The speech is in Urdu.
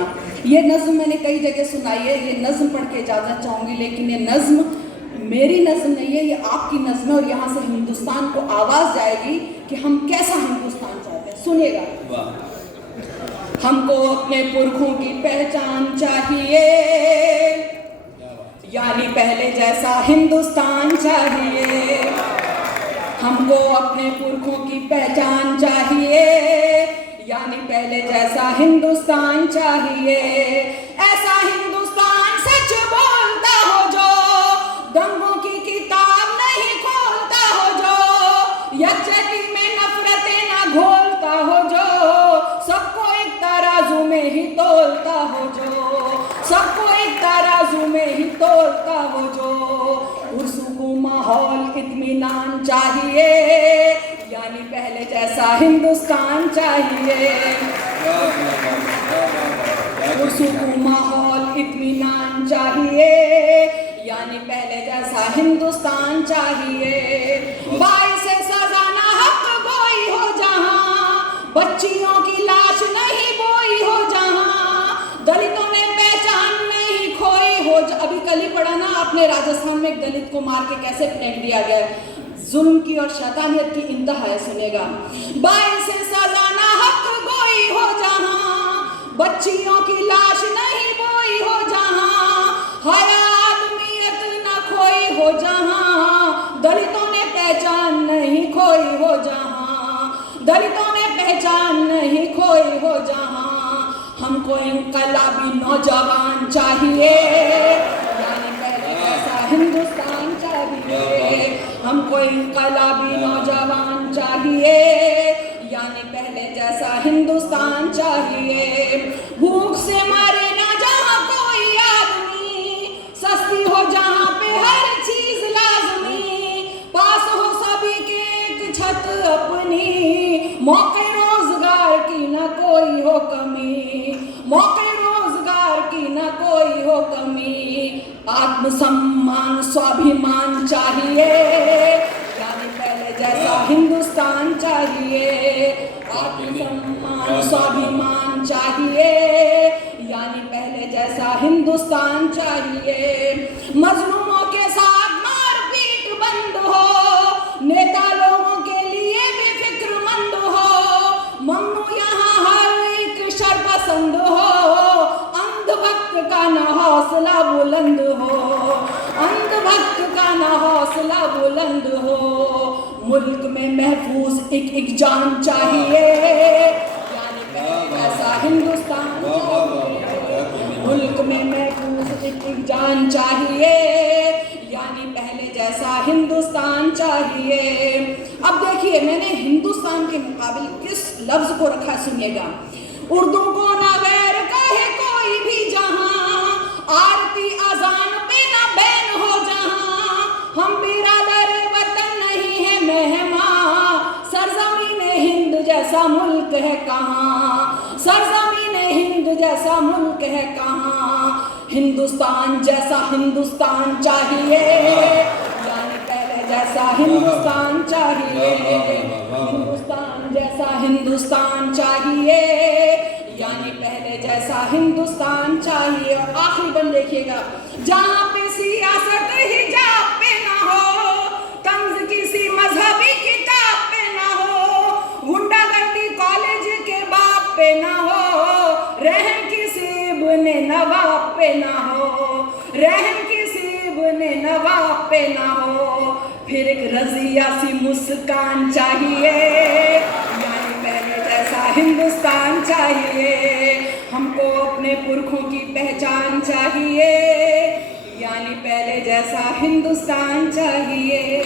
سنا. یہ نظم میں نے کئی جگہ سنائی ہے, یہ نظم پڑھ کے اجازت چاہوں گی, لیکن یہ نظم میری نظم نہیں ہے, یہ آپ کی نظم ہے, اور یہاں سے ہندوستان کو آواز جائے گی کہ ہم کیسا ہندوستان چاہتے ہیں. سنیے گا. ہم کو اپنے پرکھوں کی پہچان چاہیے, یعنی پہلے جیسا ہندوستان چاہیے. ہم کو اپنے پرکھوں کی پہچان چاہیے, یعنی پہلے جیسا ہندوستان چاہیے. ایسا ہندوستان سچ بولتا ہو جو دنگوں کی کتاب نہیں کھولتا ہو, جو یکجہتی میں نفرتیں نہ گھولتا ہو, جو سب کو ایک ترازو میں ہی تولتا ہو, جو سب کو ایک ترازو میں ہی تولتا ہو, جو پرسکون ماحول اطمینان چاہیے, یعنی پہلے جیسا ہندوستان چاہیے. پرسکون ماحول اطمینان چاہیے, یعنی پہلے جیسا ہندوستان چاہیے. باعث سزا نہ حق گوئی ہو جہاں, بچیوں کی لاش نہیں بوئی ہو جہاں, دلتوں نے پہچان نہیں کھوئی ہو. ابھی کل ہی پڑھا نا آپ نے, راجستھان میں ایک دلت کو مار کے کیسے پھینک دیا گیا. ظلم کی اور شیطانیت کی انتہا ہے. سنے گا. باعث سزا نہ حق گوئی ہو جہاں, بچیوں کی لاش نہیں بوئی ہو جہاں, حیا آدمیت نہ کھوئی ہو جہاں, دلتوں نے پہچان نہیں کھوئی ہو جہاں, دلتوں نے پہچان نہیں کھوئی ہو جہاں. ہم کو انقلابی نوجوان چاہیے, یعنی پہلے جیسا ہندوستان چاہیے. ہم کو انقلابی نوجوان چاہیے, یعنی پہلے جیسا ہندوستان چاہیے. بھوک سے مرے نہ جہاں کوئی آدمی, سستی ہو جہاں پہ ہر چیز لازمی, پاس ہو سبھی کے ایک چھت اپنی, موقع روزگار کی نہ کوئی ہو کمی, موقع روزگار کی نہ کوئی ہو کمی. آتم سمان سوابھیمان چاہیے, یعنی پہلے جیسا ہندوستان چاہیے. آتم سمان سوابھیمان چاہیے, یعنی پہلے جیسا ہندوستان چاہیے. مظلوموں کے ساتھ مار پیٹ بند ہو, نیتا لوگوں کے لیے بھی فکر مند ہو, ممنوع یہاں ہر ایک شر پسند ہو, اندھ بھکت کا نہ حوصلہ بلند ہو, اندھ بھکت کا نہ حوصلہ بلند ہو. ملک میں محفوظ ایک جان چاہیے, یعنی پہلے جیسا ہندوستان چاہیے. ملک میں محفوظ ایک جان چاہیے, یعنی پہلے جیسا ہندوستان چاہیے. اب دیکھیے میں نے ہندوستان کے مقابل کس لفظ کو رکھا, سنیے گا. اردو کو نہ غیر کہے کوئی بھی جہاں, آرتی اذان پہ نہ بین ہو جہاں, ہم برادر وطن نہیں ہے مہماں, سرزمین ہند جیسا ملک ہے کہاں, سرزمین ہند جیسا ملک ہے کہاں. ہندوستان جیسا ہندوستان چاہیے, یعنی پہلے جیسا ہندوستان چاہیے. ہندوستان جیسا ہندوستان چاہیے, یعنی پہلے جیسا ہندوستان چاہیے. اور آخری بند دیکھیے گا. جہاں پہ سیاست حجاب پہ نہ ہو, طنز کسی مذہبی کتاب پہ نہ ہو, غنڈہ گردی کالج کے باپ پہ نہ ہو, رحم کسی ابن نواب پہ نہ ہو, رحم کسی ابن نواب پہ نہ ہو. پھر ایک رضیہ سی مسکان چاہیے, یعنی پہلے جیسا ہندوستان چاہیے. ہم کو اپنے پرکھوں کی پہچان چاہیے, یعنی پہلے جیسا ہندوستان چاہیے.